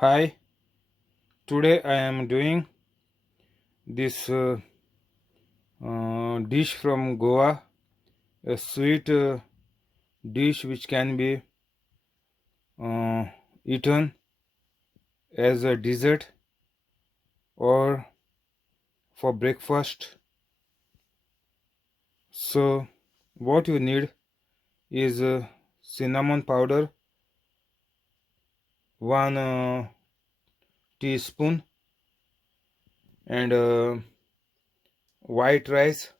Hi, today I am doing this dish from Goa, a sweet dish which can be uh, eaten as a dessert or for breakfast. So, what you need is cinnamon powder, 1 teaspoon, and white rice,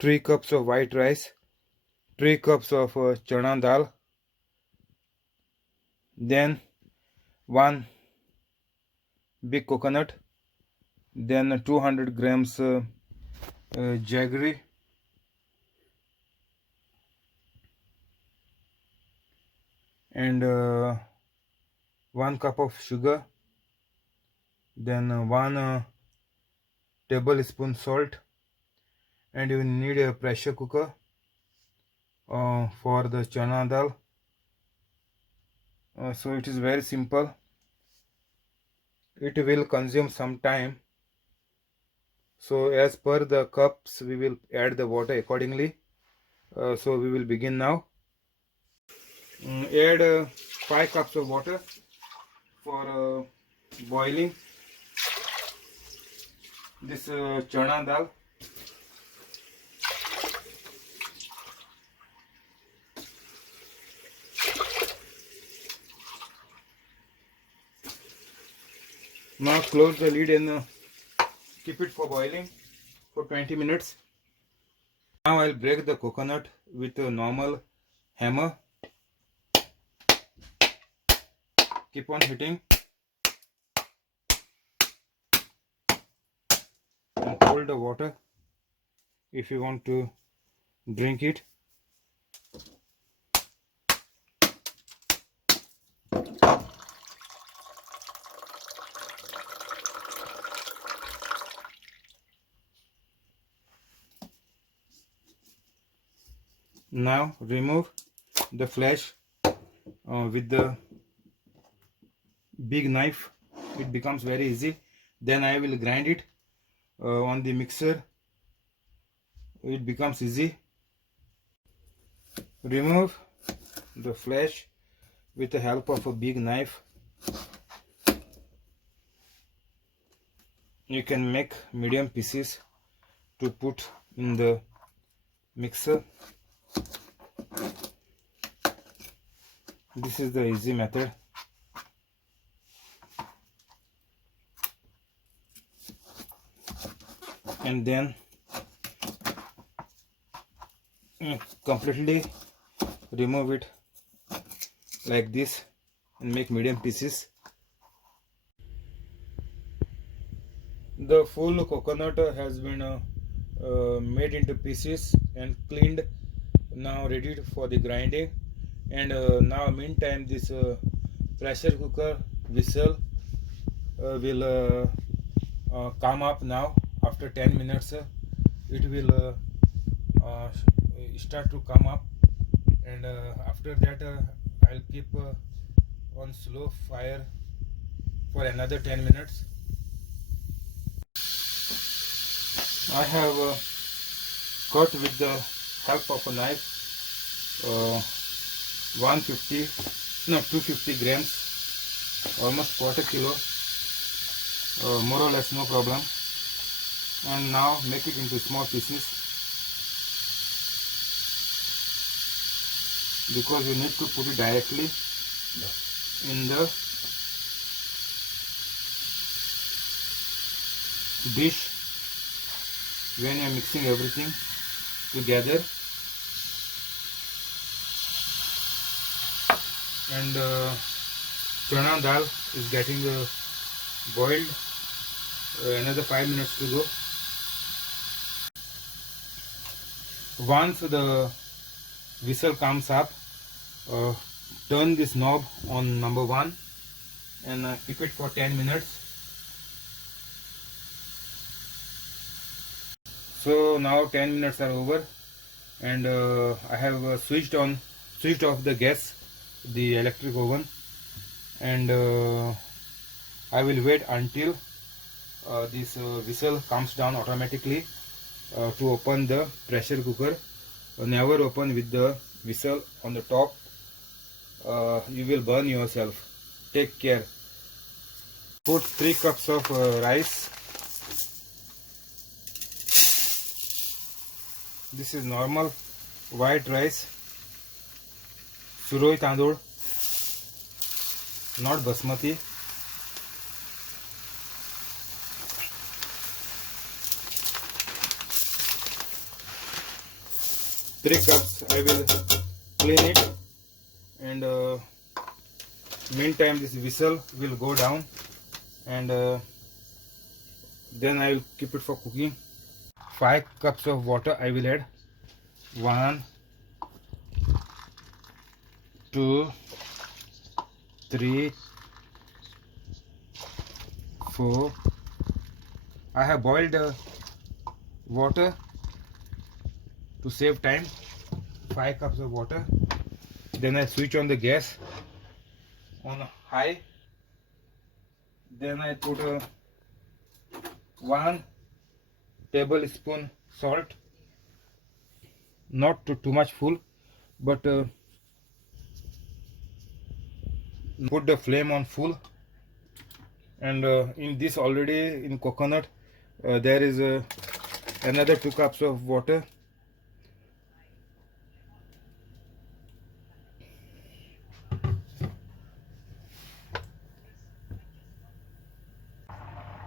3 cups of white rice, 3 cups of chana dal, then 1 big coconut, then 200 grams jaggery, and 1 cup of sugar, then 1 tablespoon salt, and you need a pressure cooker for the chana dal. So it is very simple. It will consume some time. So as per the cups, we will add the water accordingly. So we will begin now. Add 5 cups of water for boiling this chana dal. Now close the lid and keep it for boiling for 20 minutes. Now I'll break the coconut with a normal hammer. Keep on hitting and hold the water if you want to drink it. Now remove the flesh with the big knife. It becomes very easy. Then I will grind it on the mixer. It becomes easy. Remove the flesh with the help of a big knife. You can make medium pieces to put in the mixer. This is the easy method. And then completely remove it like this and make medium pieces. The full coconut has been made into pieces and cleaned, now ready for the grinding. And now meantime this pressure cooker whistle will come up. Now after 10 minutes it will start to come up, and after that I'll keep on slow fire for another 10 minutes. I have cut with the help of a knife 250 grams, almost quarter kilo, more or less, no problem. And now make it into small pieces, because you need to put it directly in the dish when you are mixing everything together. And chana dal is getting boiled. Another 5 minutes to go. Once the whistle comes up, turn this knob on number 1 and keep it for 10 minutes. So now 10 minutes are over, and I have switched on switched off the gas, the electric oven, and I will wait until this whistle comes down automatically to open the pressure cooker. Never open with the whistle on the top. You will burn yourself. Take care. Put 3 cups of rice. This is normal white rice, suroi tandol, not basmati. Three cups. I will clean it, and meantime this whistle will go down, and then I will keep it for cooking. 5 cups of water I will add. 1, 2, 3, 4. I have boiled water to save time. 5 cups of water. Then I switch on the gas on high. Then I put 1 tablespoon salt, not too much full, but put the flame on full. And in this already in coconut there is another 2 cups of water.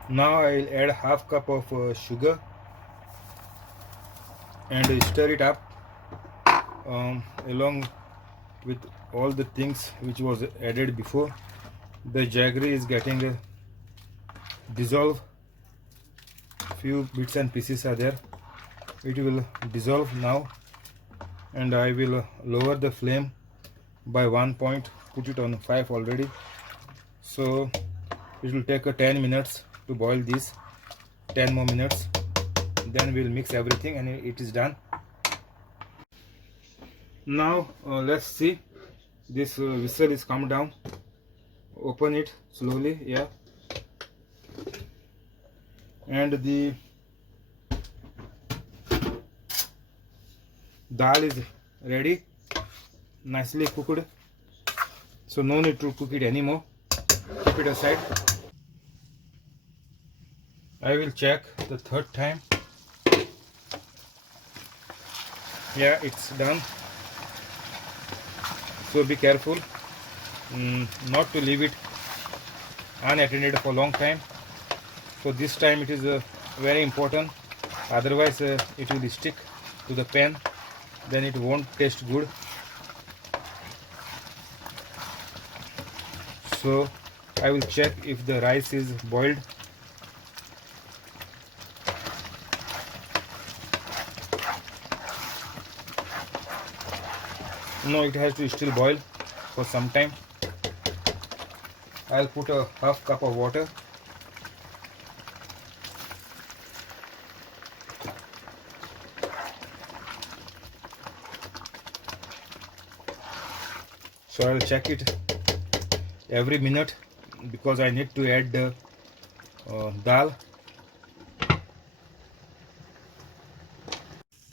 Now I will add half cup of sugar and stir it up along with all the things which was added before. The jaggery is getting dissolve. Few bits and pieces are there. It will dissolve now, and I will lower the flame by 1 point. Put it on 5 already. So it will take 10 minutes to boil this. 10 more minutes, then we'll mix everything and it is done. Now let's see. This whistle is come down. Open it slowly, yeah. And the dal is ready, nicely cooked. So no need to cook it anymore. Keep it aside. I will check the 3rd time. Yeah, it's done. So be careful not to leave it unattended for a long time. So this time it is very important, otherwise it will stick to the pan, then it won't taste good. So I will check if the rice is boiled. No, it has to still boil for some time. I'll put a half cup of water. So I'll check it every minute because I need to add the dal.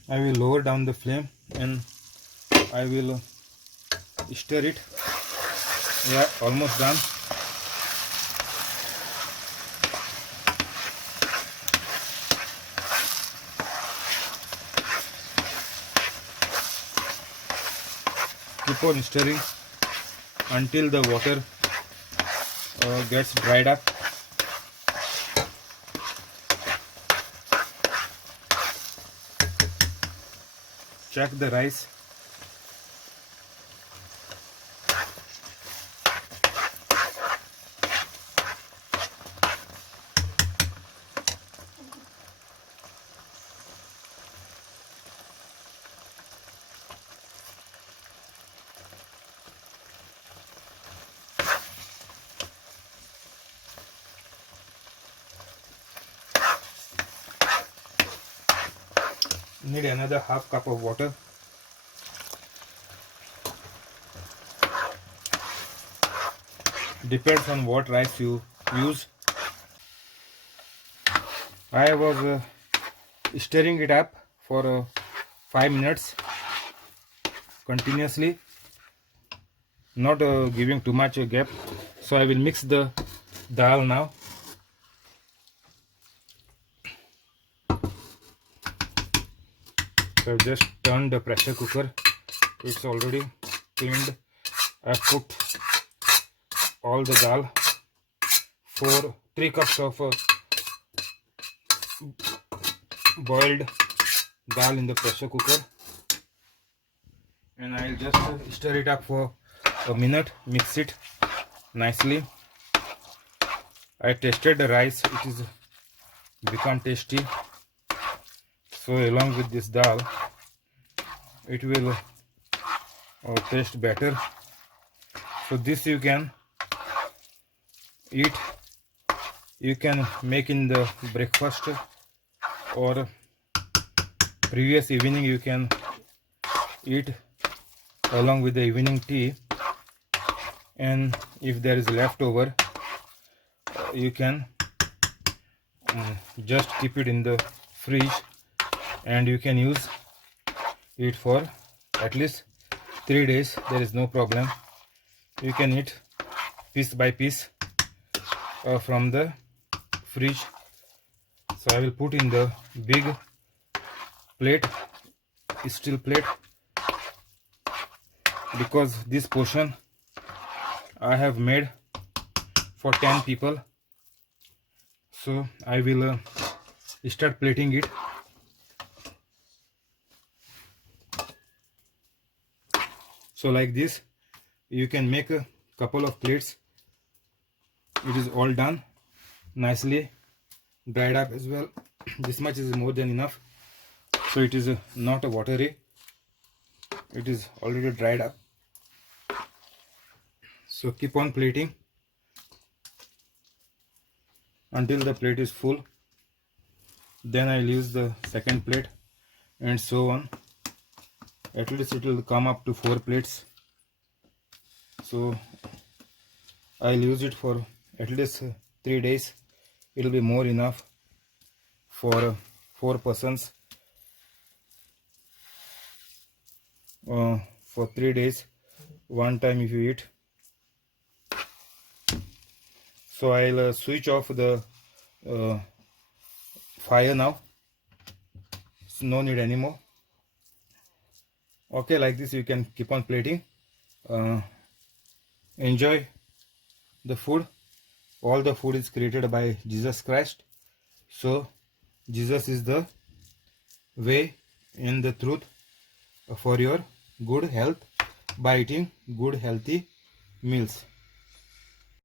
I will lower down the flame and I will stir it. Yeah, almost done. Keep on stirring until the water gets dried up. Check the rice. Need another half cup of water. Depends on what rice you use. I was stirring it up for 5 minutes continuously, not giving too much gap. So I will mix the dal now. So I've just turned the pressure cooker. It's already cleaned. I've put all the dal, 3 cups of boiled dal in the pressure cooker, and I'll just stir it up for a minute, mix it nicely. I tasted the rice, it is become tasty. So along with this dal, it will taste better. So this you can eat, you can make in the breakfast, or previous evening you can eat along with the evening tea. And if there is leftover, you can just keep it in the fridge, and you can use it for at least 3 days. There is no problem. You can eat piece by piece from the fridge. So I will put in the big plate, steel plate, because this portion I have made for 10 people. So I will start plating it. So like this, you can make a couple of plates. It is all done, nicely dried up as well. This much is more than enough. So it is not watery, it is already dried up. So keep on plating until the plate is full. Then I'll use the second plate, and so on. At least it will come up to 4 plates. So I'll use it for at least 3 days. It will be more enough for 4 persons. For 3 days, one time if you eat. So I'll switch off the fire now. It's no need anymore. Okay, like this you can keep on plating. Enjoy the food. All the food is created by Jesus Christ. So Jesus is the way and the truth for your good health by eating good healthy meals.